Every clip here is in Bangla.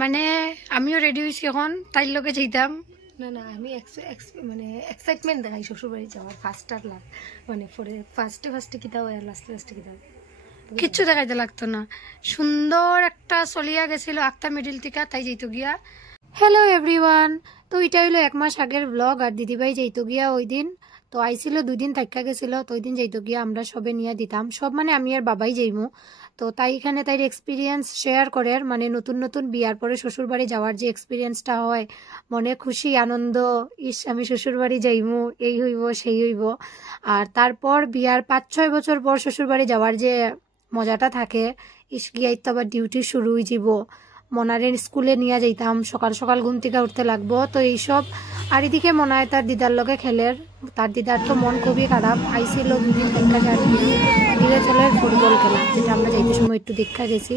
মানে আমিও রেডি হয়েছি এখন তাইর লগে যাইতাম না না আমি মানে এক্সাইটমেন্ট দেখাই শ্বশুর বাড়ি যাওয়ার ফার্স্টার লাগ মানে পরে ফার্স্টে কিতা হয় আর লাস্টে কিতা কিচ্ছু দেখাইতে লাগতো না সুন্দর একটা চলিয়া গেছিল আক্তা মিডিল টিকা তাই যাইতো গিয়া হ্যালো এভরিওয়ান তো এটা হইলো 1 মাস আগের ব্লগ আর দিদিভাই যাইতো গিয়া ওই দিন তো আইছিল 2 দিন থাকা গেছিল তো ওই দিন যাইতো গিয়া আমরা সবে নিয়ে দিতাম সব মানে আমি আর বাবাই যাইমু তো তাই এখানে তাই এক্সপিরিয়েন্স শেয়ার করে মানে নতুন নতুন বিয়ার পরে শ্বশুর বাড়ি যাওয়ার যে এক্সপিরিয়েন্সটা হয় মনে খুশি আনন্দ ইস আমি শ্বশুর বাড়ি যাইমু এই হইব সেই হইব আর তারপর বিয়ার 5-6 বছর পর শ্বশুর বাড়ি যাওয়ার যে মজাটা থাকে ইস গিয়াই তো আবার ডিউটি শুরু হয়ে যাব মনারে স্কুলে নিয়ে যাইতাম সকাল সকাল ঘুম থেকে উঠতে লাগবো তো এইসব আর এদিকে মনায় তার দিদার লগে খেলের তার দিদার তো মন খুবই খারাপ আইছিল 2 দিন দেখা যায় ধীরে চলে ফুটবল খেলা যেটা আমরা যাইতে সময় একটু দেখা গেছি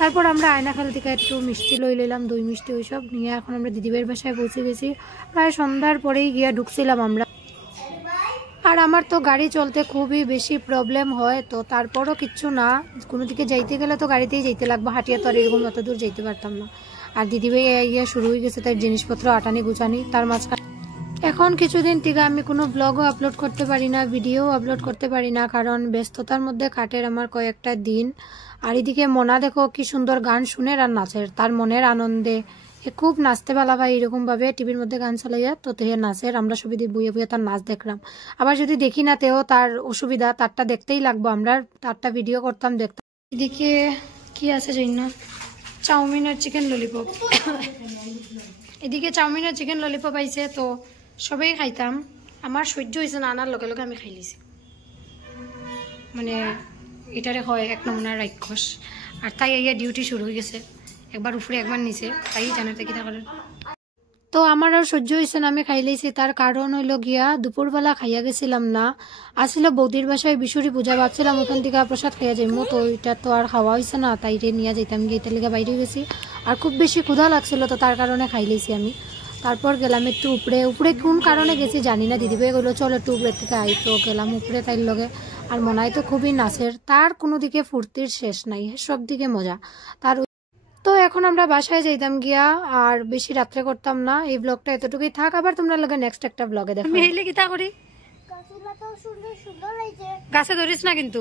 তারপর আমরা আয়নাখাল থেকে একটু মিষ্টি লই লইলাম দই মিষ্টি ওইসব নিয়ে এখন আমরা দিদিভাইয়ের বাসায় পৌঁছে গেছি প্রায় সন্ধ্যার পরেই গিয়া ঢুকছিলাম আমরা আর আমার তো গাড়ি চলতে খুবই বেশি প্রবলেম হয় তো তারপরও কিচ্ছু না কোনো দিকে যাইতে গেলে তো গাড়িতেই যাইতে লাগবে হাঁটিয়া তো আর এরকম অত দূর যাইতে পারতাম না আর দিদিভাই ইয়া শুরু হয়ে গেছে তার জিনিসপত্র আটানি গুছানি তার মাঝখানে এখন কিছুদিন থেকে আমি কোনো ব্লগও আপলোড করতে পারি না ভিডিও আপলোড করতে পারি না কারণ ব্যস্ততার মধ্যে কাটের আমার কয়েকটা দিন আর এদিকে মনা দেখো কি সুন্দর গান শুনে আর নাচের তার মনের আনন্দে খুব নাচতে ভালো ভাই এরকম ভাবে টিভির মধ্যে গান চালাইয়া তো তে নাচের আমরা সবাই বুয়ে বুয়ে তার নাচ দেখলাম আবার যদি দেখি না তেও তার অসুবিধা তারটা দেখতেই লাগবো আমরা তারটা ভিডিও করতাম দেখতাম এদিকে কি আছে জানি না চাউমিন আর চিকেন ললিপপ এদিকে চাউমিন আর চিকেন ললিপপ আইছে তো সবাই খাইতাম আমার সহ্য হয়েছে না আনার লগে লগে আমি খাই লিছি মানে এটারে হয় 1 নমুনার রাক্ষস আর তাই ইয়া ডিউটি শুরু হয়ে গেছে একবার উপরে একবার নিচে তাই জানাতে কি থাকার তো আমার আর সহ্য হয়েছে না আমি খাইলেছি তার কারণ হইলো গিয়া দুপুরবেলা খাইয়া গেছিলাম না আসলে বৌদির বাসায় বিশুরি পূজা ভাবছিলাম ওখান থেকে প্রসাদ খাইয়া যাইমু তো ওইটা তো আর খাওয়া হয়েছে না তাই নিয়ে যাইতাম গিয়ে এটার লেগে বাইরে গেছি আর খুব বেশি ক্ষুধা লাগছিল তো তার কারণে খাইলেছি আমি তারপর গেলাম একটু উপরে কোন কারণে গেছি জানি না দিদিভাই বললো চলো একটু উপরের থেকে আই তো গেলাম উপরে তাই লগে আর মনায় তো খুবই নাচের তার কোনো দিকে ফুর্তির শেষ নাই সব দিকে মজা তার তো এখন আমরা বাসায় যাইতাম গিয়া আর বেশি রাত্রে করতাম না এই ব্লগটা এতটুকুই থাক আবার তোমরা লগে নেক্সট একটা ব্লগে দেখো আমি হেলে কিতা করি গাছে ধরিস না কিন্তু